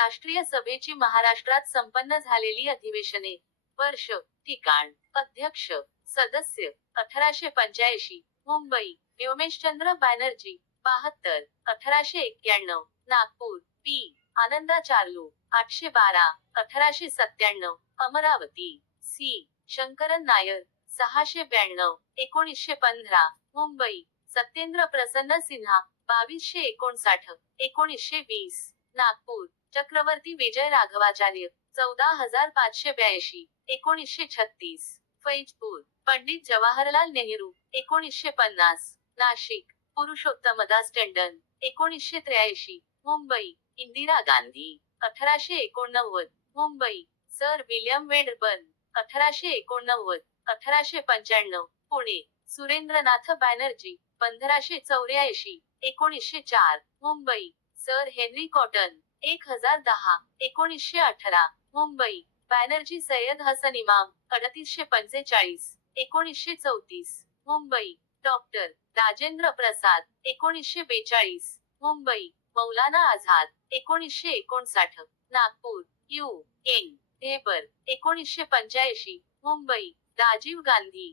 राष्ट्रीय सभेची महाराष्ट्रात संपन्न झालेली अधिवेशने. वर्ष ठिकाण अध्यक्ष सदस्य अठराशे पंच्याऐंशी मुंबई व्योमेशचंद्र बॅनर्जी बहात्तर अठराशे एक्क्याण्णव नागपूर पी आनंदा चार्लू आठशे बारा अठराशे सत्त्याण्णव अमरावती सी शंकरन नायर सहाशे ब्याण्णव एकोणीसशे पंधरा मुंबई सत्येंद्र प्रसन्न सिन्हा बावीसशे एकोणसाठ एकोणीसशे वीस. नागपूर चक्रवर्ती विजय राघवाचार्य चौदा हजार पाचशे ब्याऐंशी एकोणीसशे छत्तीस. फैजपूर पंडित जवाहरलाल नेहरू एकोणीसशे पन्नास. नाशिक पुरुषोत्तमदास टंडन एकोणीसशे त्र्याऐंशी. मुंबई इंदिरा गांधी अठराशे एकोणनव्वद. मुंबई सर विल्यम वेडबर्न अठराशे एकोणनव्वद अठराशे पंच्याण्णव. पुणे सुरेंद्रनाथ बॅनर्जी पंधराशे चौऱ्याऐंशी एकोणीसशे चार. मुंबई सर हेनरी कॉटन एक हजार दहा एकोणीसशे अठरा मुंबई बॅनर्जी सय्यद हसन इमाम अडतीसशे पंचेचाळीस एकोणीसशे चौतीस मुंबई डॉक्टर राजेंद्र प्रसाद एकोणीसशे बेचाळीस मुंबई मौलाना आझाद एकोणीसशे एकोणसाठ नागपूर यू एन ढेबर एकोणीसशे पंच्याऐंशी मुंबई राजीव गांधी